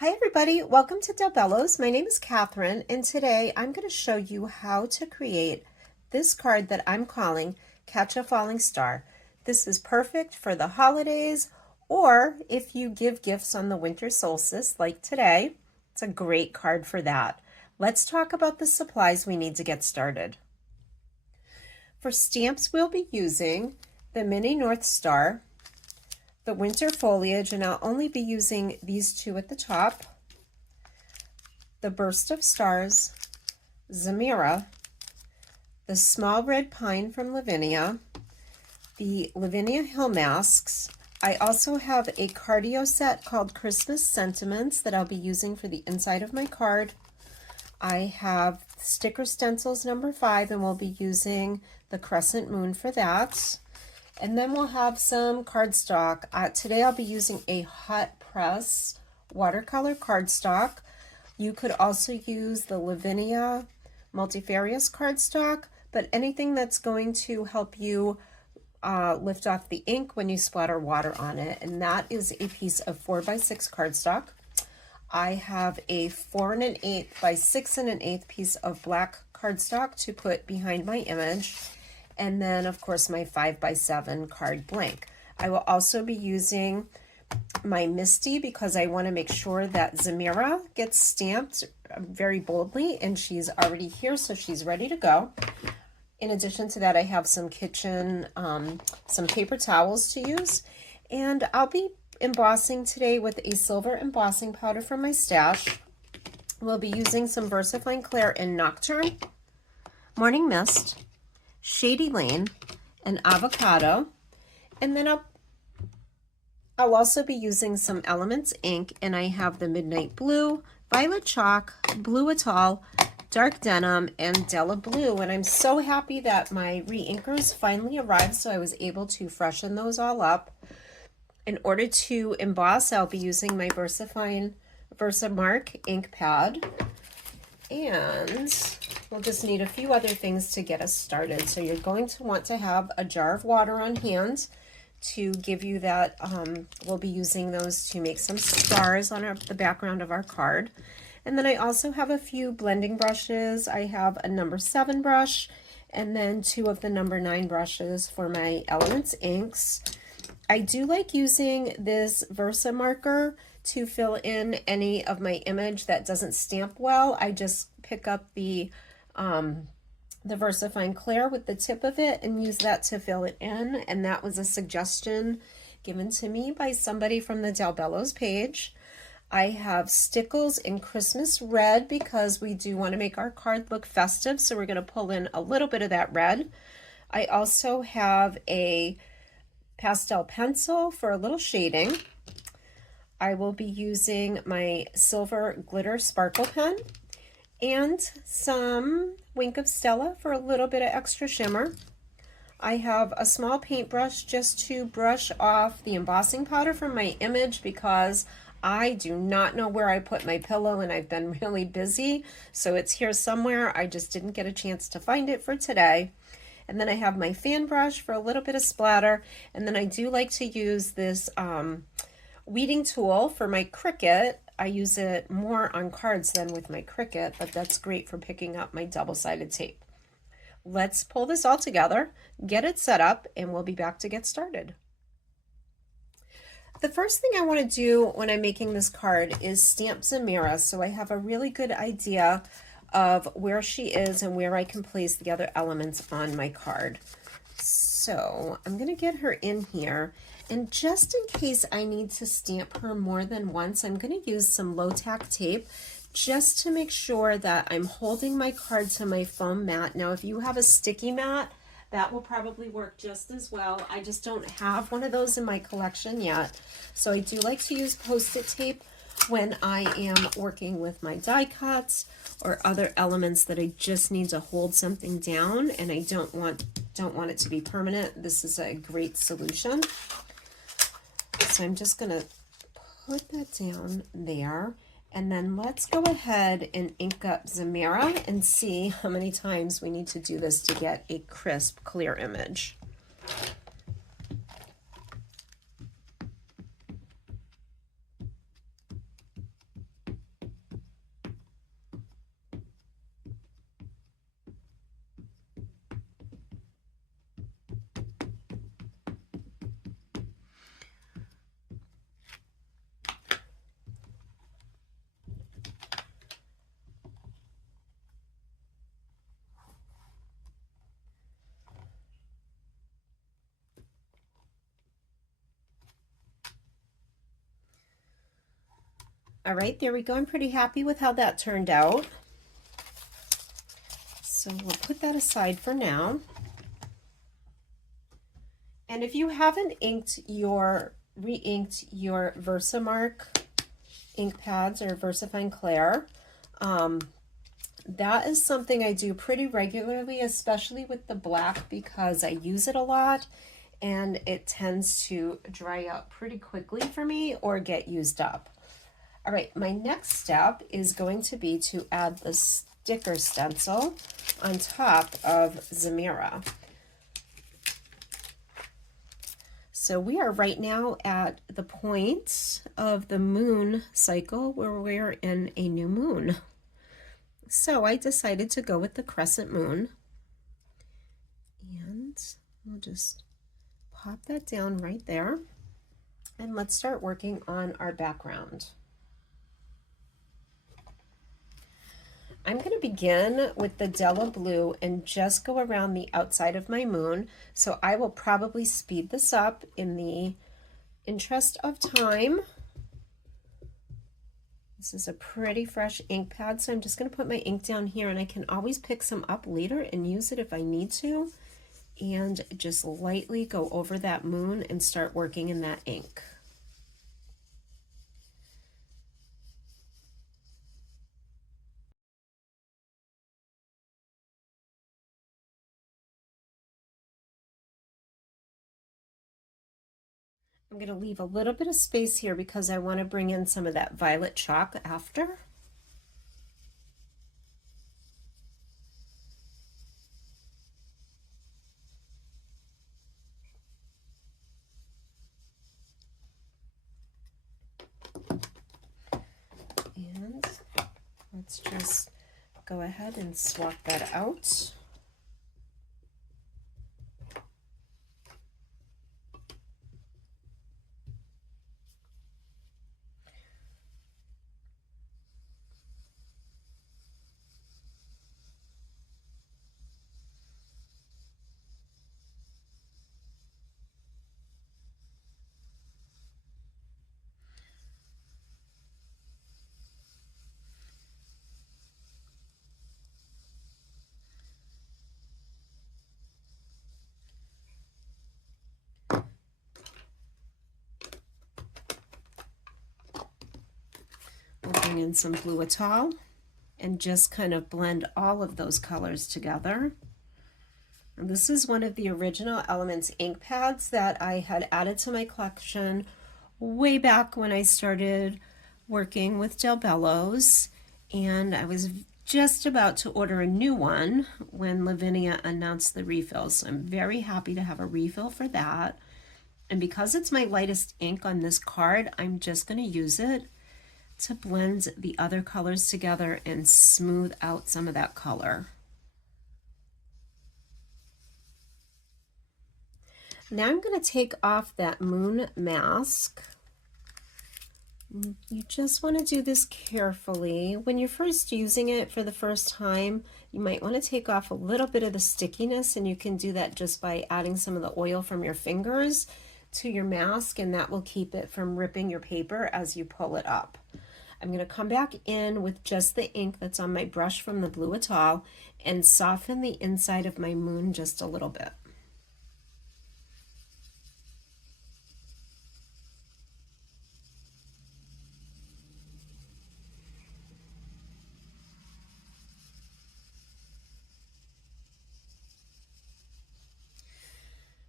Hi everybody, welcome to Bello's. My name is Catherine and today I'm going to show you how to create this card that I'm calling Catch a Falling Star. This is perfect for the holidays or if you give gifts on the winter solstice like today. It's a great card for that. Let's talk about the supplies we need to get started. For stamps we'll be using the Mini North Star, the winter foliage, and I'll only be using these two at the top, the burst of stars, Zamira, the small red pine from Lavinia, the Lavinia Hill masks. I also have a cardio set called Christmas Sentiments that I'll be using for the inside of my card. I have sticker stencils number 5 and we'll be using the crescent moon for that. And then we'll have some cardstock. Today I'll be using a hot press watercolor cardstock. You could also use the Lavinia multifarious cardstock, but anything that's going to help you lift off the ink when you splatter water on it. And that is a piece of 4x6 cardstock. I have a 4 1/8 by 6 1/8 piece of black cardstock to put behind my image. And then, of course, my 5x7 card blank. I will also be using my Misty because I want to make sure that Zamira gets stamped very boldly, and she's already here, so she's ready to go. In addition to that, I have some kitchen, some paper towels to use, and I'll be embossing today with a silver embossing powder from my stash. We'll be using some VersaFine Clair in Nocturne, Morning Mist, Shady Lane, and Avocado. And then I'll also be using some Elements ink, and I have the Midnight Blue, Violet Chalk, Blue Atoll, Dark Denim, and Della Blue. And I'm so happy that my re-inkers finally arrived, so I was able to freshen those all up. In order to emboss, I'll be using my VersaFine VersaMark ink pad. And we'll just need a few other things to get us started. So you're going to want to have a jar of water on hand to give you that. We'll be using those to make some stars on the background of our card. And then I also have a few blending brushes. I have a number 7 brush and then 2 of the number 9 brushes for my Elements inks. I do like using this Versa marker to fill in any of my image that doesn't stamp well. I just pick up the VersaFine Clair with the tip of it and use that to fill it in. And that was a suggestion given to me by somebody from the Bello's page. I have Stickles in Christmas Red because we do want to make our card look festive, so we're going to pull in a little bit of that red. I also have a pastel pencil for a little shading. I will be using my silver glitter sparkle pen and some Wink of Stella for a little bit of extra shimmer. I have a small paintbrush just to brush off the embossing powder from my image because I do not know where I put my pillow and I've been really busy, so it's here somewhere. I just didn't get a chance to find it for today. And then I have my fan brush for a little bit of splatter, and then I do like to use this weeding tool for my Cricut. I use it more on cards than with my Cricut, but that's great for picking up my double-sided tape. Let's pull this all together, get it set up, and we'll be back to get started. The first thing I want to do when I'm making this card is stamp Zamira, so I have a really good idea of where she is and where I can place the other elements on my card. So I'm going to get her in here, and just in case I need to stamp her more than once, I'm going to use some low-tack tape just to make sure that I'm holding my card to my foam mat. Now if you have a sticky mat, that will probably work just as well. I just don't have one of those in my collection yet, so I do like to use Post-it tape when I am working with my die cuts or other elements that I just need to hold something down and I don't want it to be permanent. This is a great solution. So I'm just going to put that down there, and then let's go ahead and ink up Zamira and see how many times we need to do this to get a crisp, clear image. All right, there we go. I'm pretty happy with how that turned out. So we'll put that aside for now. And if you haven't re-inked your Versamark ink pads or VersaFine Clair, that is something I do pretty regularly, especially with the black, because I use it a lot and it tends to dry out pretty quickly for me or get used up. All right, my next step is going to be to add the sticker stencil on top of Zamira. So we are right now at the point of the moon cycle where we're in a new moon. So I decided to go with the crescent moon. And we'll just pop that down right there. And let's start working on our background. I'm going to begin with the Della Blue and just go around the outside of my moon. So I will probably speed this up in the interest of time. This is a pretty fresh ink pad, so I'm just going to put my ink down here, and I can always pick some up later and use it if I need to. And just lightly go over that moon and start working in that ink. I'm going to leave a little bit of space here because I want to bring in some of that violet chalk after. And let's just go ahead and swap that out. We'll bring in some blue atoll and just kind of blend all of those colors together. And this is one of the original Elements ink pads that I had added to my collection way back when I started working with Del Bello's, and I was just about to order a new one when Lavinia announced the refills. So I'm very happy to have a refill for that. And because it's my lightest ink on this card, I'm just going to use it to blend the other colors together and smooth out some of that color. Now I'm going to take off that moon mask. You just want to do this carefully. When you're first using it for the first time, you might want to take off a little bit of the stickiness, and you can do that just by adding some of the oil from your fingers to your mask, and that will keep it from ripping your paper as you pull it up. I'm going to come back in with just the ink that's on my brush from the blue atoll and soften the inside of my moon just a little bit.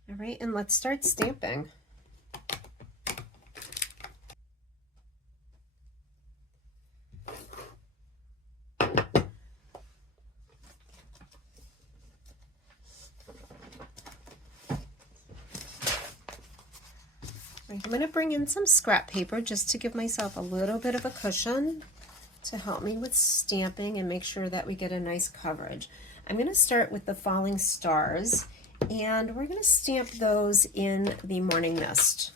All right, and let's start stamping. I'm going to bring in some scrap paper just to give myself a little bit of a cushion to help me with stamping and make sure that we get a nice coverage. I'm going to start with the falling stars, and we're going to stamp those in the morning mist.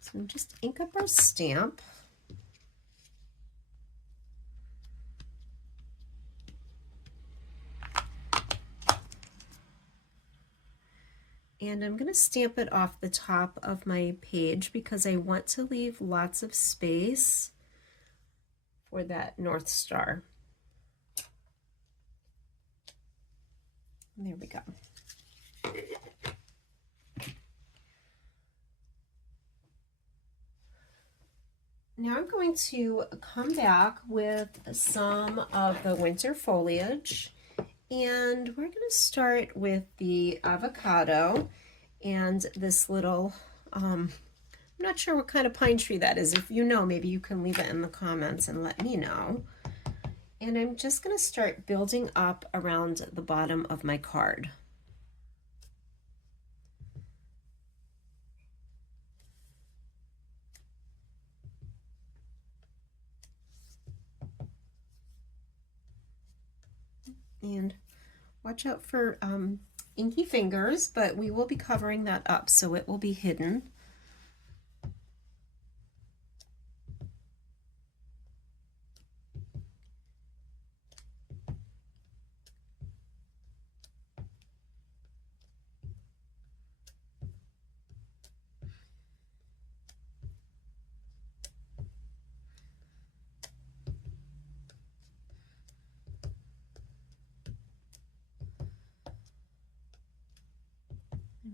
So just ink up our stamp. And I'm going to stamp it off the top of my page because I want to leave lots of space for that North Star. And there we go. Now I'm going to come back with some of the winter foliage, and we're going to start with the avocado and this little, I'm not sure what kind of pine tree that is. If you know, maybe you can leave it in the comments and let me know. And I'm just going to start building up around the bottom of my card. And watch out for inky fingers, but we will be covering that up so it will be hidden.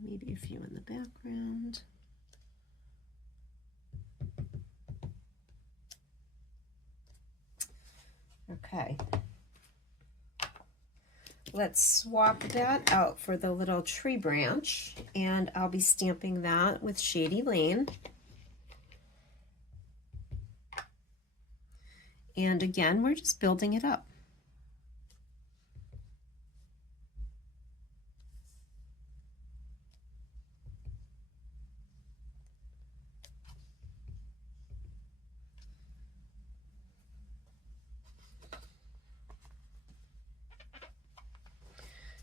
Maybe a few in the background. Okay. Let's swap that out for the little tree branch, and I'll be stamping that with Shady Lane. And again, we're just building it up.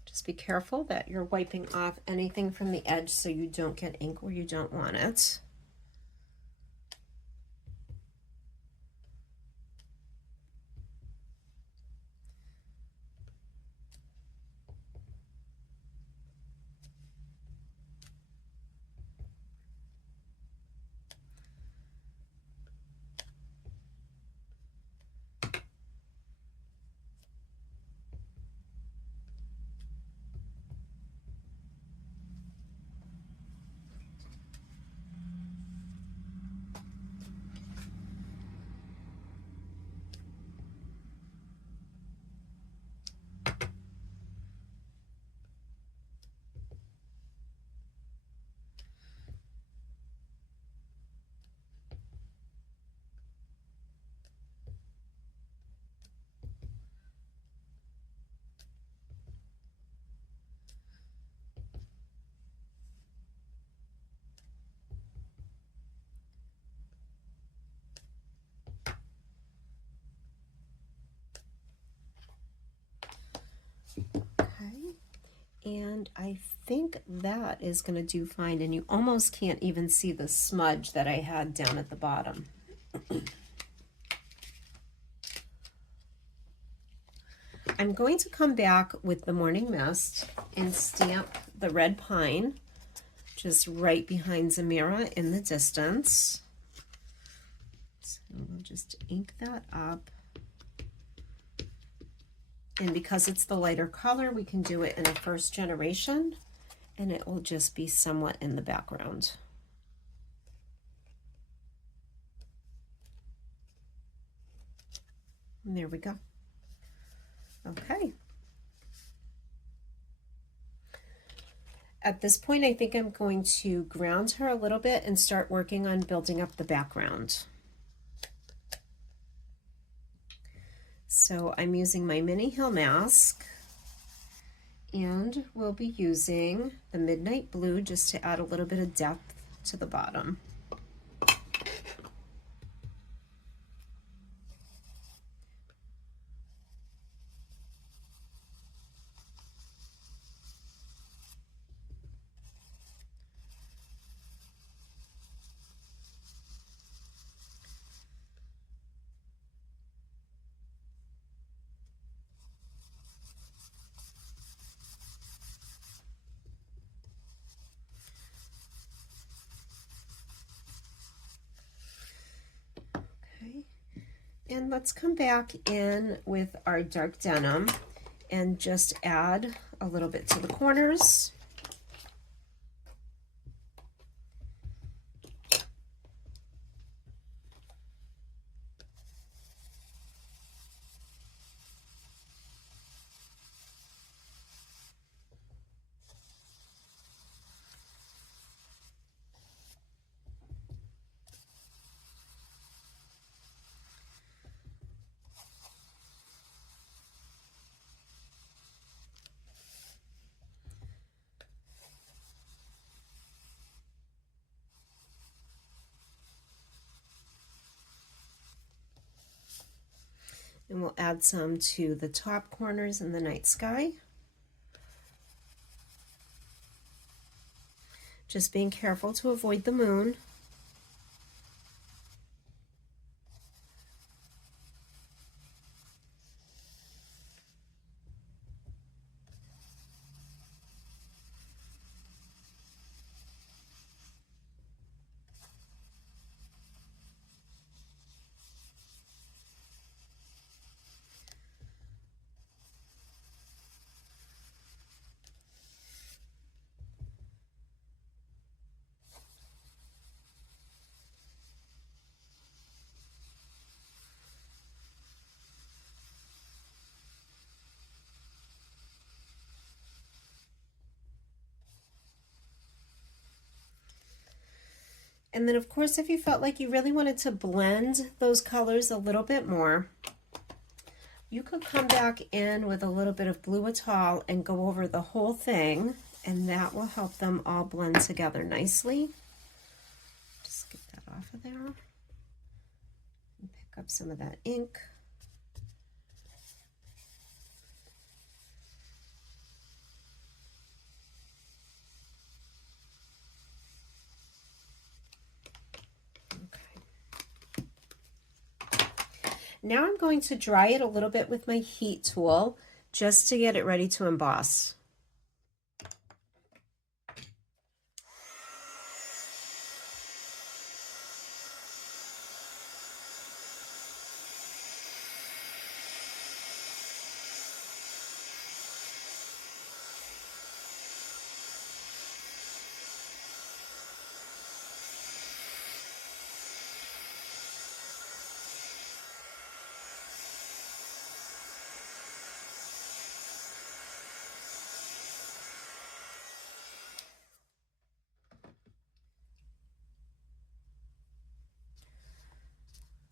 Just be careful that you're wiping off anything from the edge so you don't get ink where you don't want it. Okay, and I think that is going to do fine, and you almost can't even see the smudge that I had down at the bottom. I'm going to come back with the Morning Mist and stamp the red pine just right behind Zamira in the distance. So we'll just ink that up. And because it's the lighter color, we can do it in a first generation, and it will just be somewhat in the background. And there we go. Okay. At this point, I think I'm going to ground her a little bit and start working on building up the background. So I'm using my mini Hill mask, and we'll be using the Midnight Blue just to add a little bit of depth to the bottom. And let's come back in with our dark denim and just add a little bit to the corners. And we'll add some to the top corners in the night sky. Just being careful to avoid the moon. And then of course, if you felt like you really wanted to blend those colors a little bit more, you could come back in with a little bit of blue atoll and go over the whole thing, and that will help them all blend together nicely. Just get that off of there and pick up some of that ink. Now I'm going to dry it a little bit with my heat tool just to get it ready to emboss.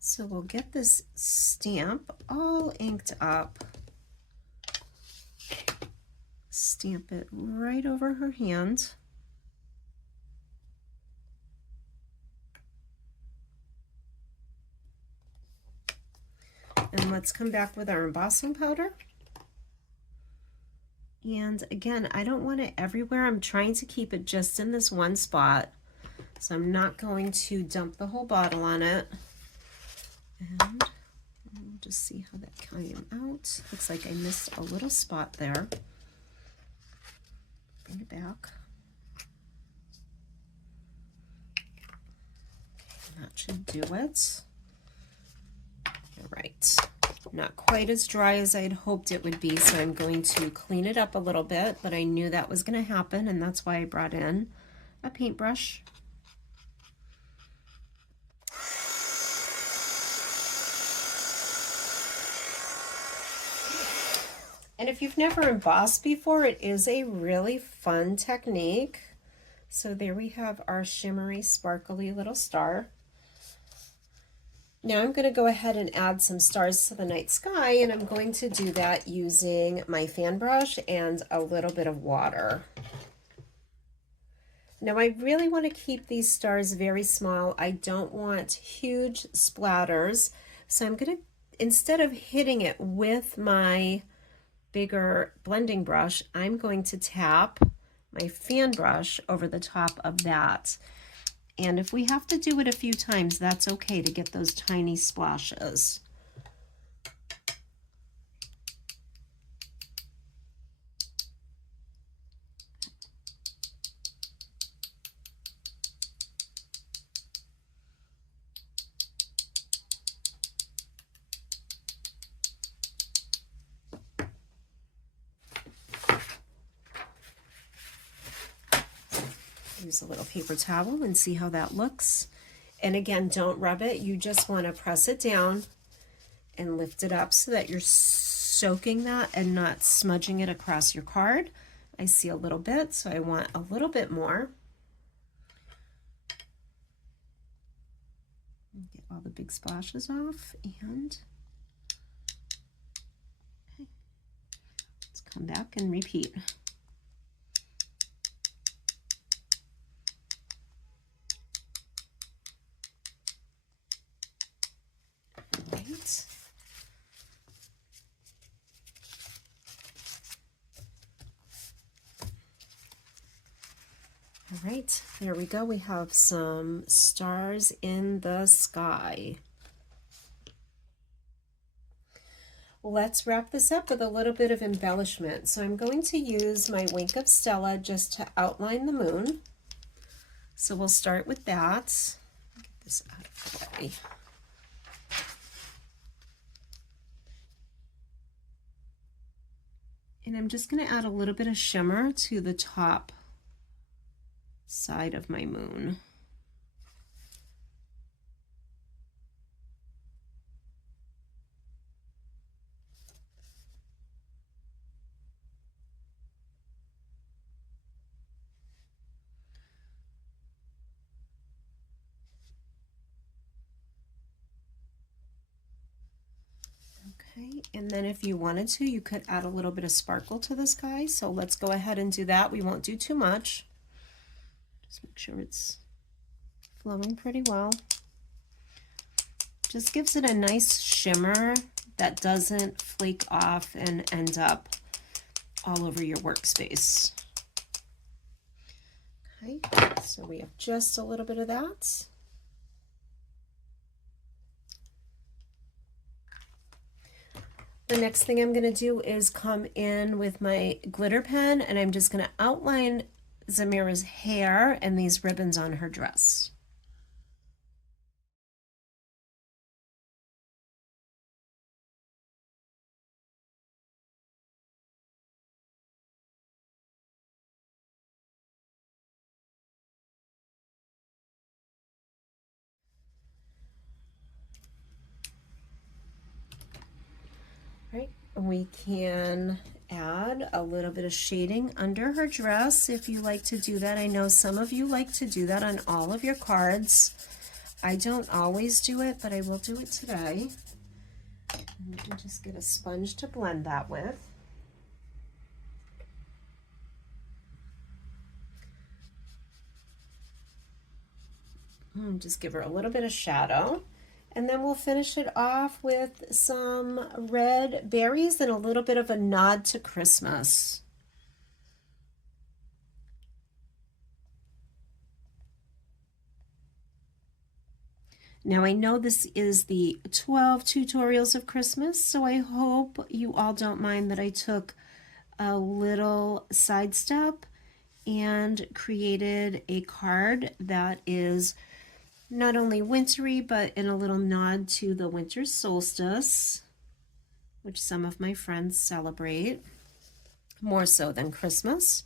So we'll get this stamp all inked up. Stamp it right over her hand. And let's come back with our embossing powder. And again, I don't want it everywhere. I'm trying to keep it just in this one spot. So I'm not going to dump the whole bottle on it. And we'll just see how that came out. Looks like I missed a little spot there. Bring it back. That should do it. All right. Not quite as dry as I'd hoped it would be, so I'm going to clean it up a little bit, but I knew that was going to happen, and that's why I brought in a paintbrush. And if you've never embossed before, it is a really fun technique. So there we have our shimmery, sparkly little star. Now I'm going to go ahead and add some stars to the night sky, and I'm going to do that using my fan brush and a little bit of water. Now I really want to keep these stars very small. I don't want huge splatters. So I'm going to, instead of hitting it with my bigger blending brush, I'm going to tap my fan brush over the top of that. And if we have to do it a few times, that's okay to get those tiny splashes. use a little paper towel and see how that looks. And again, don't rub it. You just want to press it down and lift it up so that you're soaking that and not smudging it across your card. I see a little bit, so I want a little bit more. Get all the big splashes off, and okay. Let's come back and repeat. Right. All right, there we go. We have some stars in the sky. Let's wrap this up with a little bit of embellishment. So I'm going to use my Wink of Stella just to outline the moon. So we'll start with that. Get this out of the way. And I'm just going to add a little bit of shimmer to the top side of my moon. Okay, and then if you wanted to, you could add a little bit of sparkle to the sky. So let's go ahead and do that. We won't do too much. Just make sure it's flowing pretty well. Just gives it a nice shimmer that doesn't flake off and end up all over your workspace. Okay, so we have just a little bit of that. The next thing I'm going to do is come in with my glitter pen, and I'm just going to outline Zamira's hair and these ribbons on her dress. Right, we can add a little bit of shading under her dress if you like to do that. I know some of you like to do that on all of your cards. I don't always do it, but I will do it today. And you can just get a sponge to blend that with. And just give her a little bit of shadow. And then we'll finish it off with some red berries and a little bit of a nod to Christmas. Now I know this is the 12 tutorials of Christmas, so I hope you all don't mind that I took a little sidestep and created a card that is not only wintry, but in a little nod to the winter solstice, which some of my friends celebrate more so than Christmas.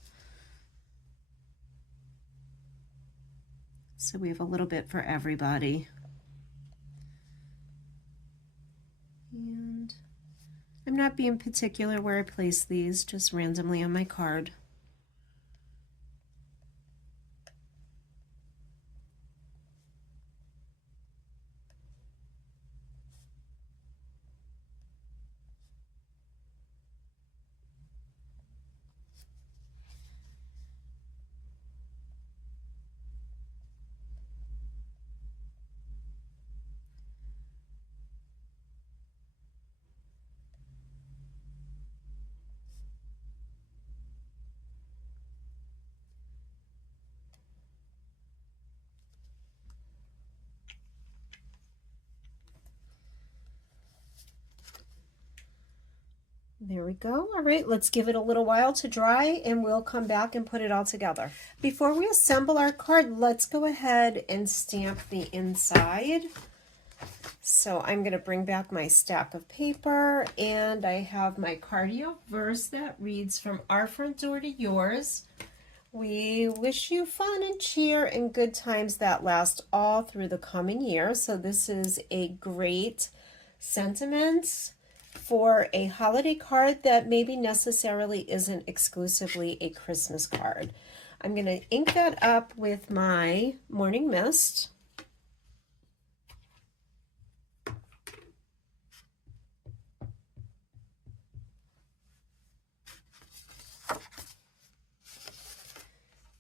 So we have a little bit for everybody. And I'm not being particular where I place these, just randomly on my card. There we go. All right, let's give it a little while to dry and we'll come back and put it all together. Before we assemble our card, let's go ahead and stamp the inside. So I'm going to bring back my stack of paper, and I have my cardio verse that reads, "From our front door to yours, We wish you fun and cheer and good times that last all through the coming year. So this is a great sentiment for a holiday card that maybe necessarily isn't exclusively a Christmas card. I'm going to ink that up with my Morning Mist.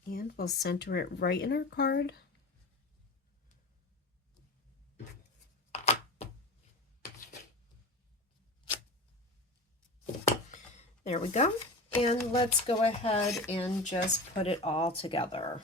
And we'll center it right in our card. There we go. And let's go ahead and just put it all together.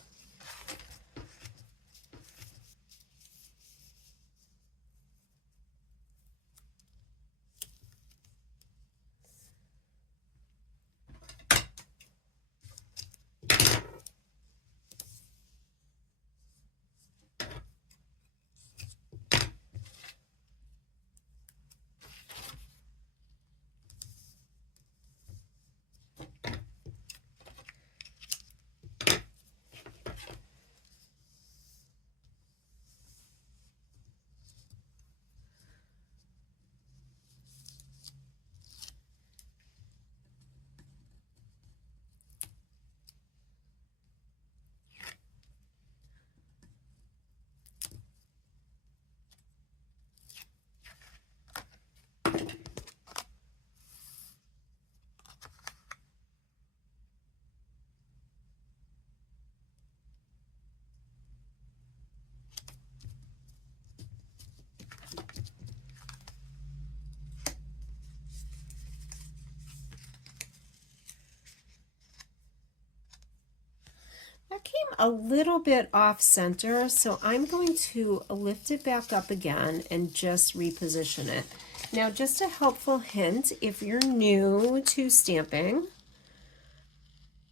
That came a little bit off center, so I'm going to lift it back up again and just reposition it. Now, just a helpful hint, if you're new to stamping,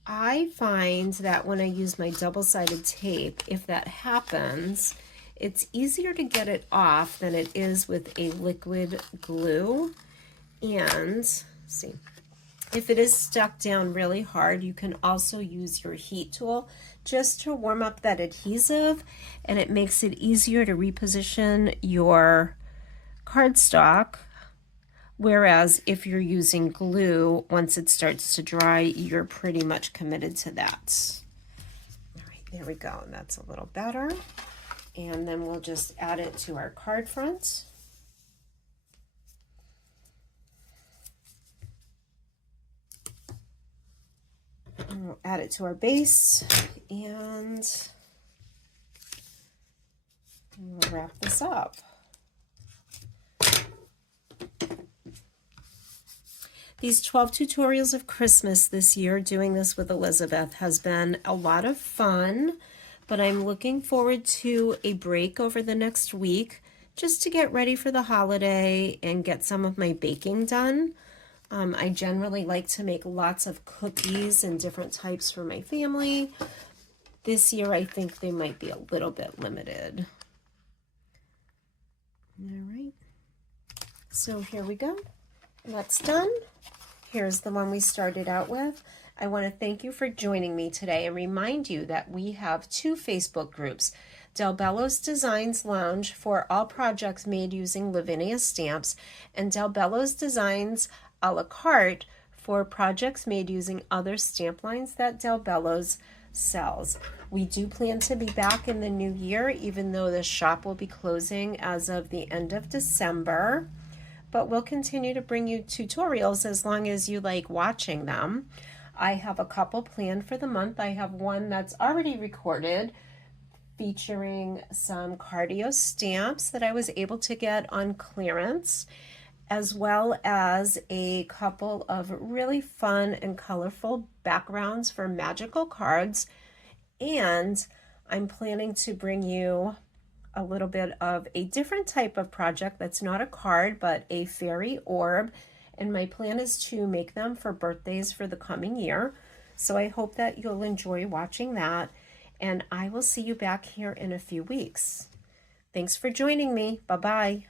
I find that when I use my double-sided tape, if that happens, it's easier to get it off than it is with a liquid glue. And, see, if it is stuck down really hard, you can also use your heat tool just to warm up that adhesive, and it makes it easier to reposition your cardstock. Whereas if you're using glue, once it starts to dry, you're pretty much committed to that. All right, there we go. That's a little better. And then we'll just add it to our card front. And we'll add it to our base, and we'll wrap this up. These 12 tutorials of Christmas this year, doing this with Elizabeth, has been a lot of fun, but I'm looking forward to a break over the next week just to get ready for the holiday and get some of my baking done. I generally like to make lots of cookies and different types for my family. This year, I think they might be a little bit limited. All right, so here we go. That's done. Here's the one we started out with. I want to thank you for joining me today and remind you that we have two Facebook groups, Del Bello's Designs Lounge for all projects made using Lavinia stamps, and Del Bello's Designs a la carte for projects made using other stamp lines that Del Bello's sells. We do plan to be back in the new year, even though the shop will be closing as of the end of December. But we'll continue to bring you tutorials as long as you like watching them. I have a couple planned for the month. I have one that's already recorded featuring some cardio stamps that I was able to get on clearance, as well as a couple of really fun and colorful backgrounds for magical cards. And I'm planning to bring you a little bit of a different type of project that's not a card, but a fairy orb. And my plan is to make them for birthdays for the coming year. So I hope that you'll enjoy watching that. And I will see you back here in a few weeks. Thanks for joining me. Bye-bye.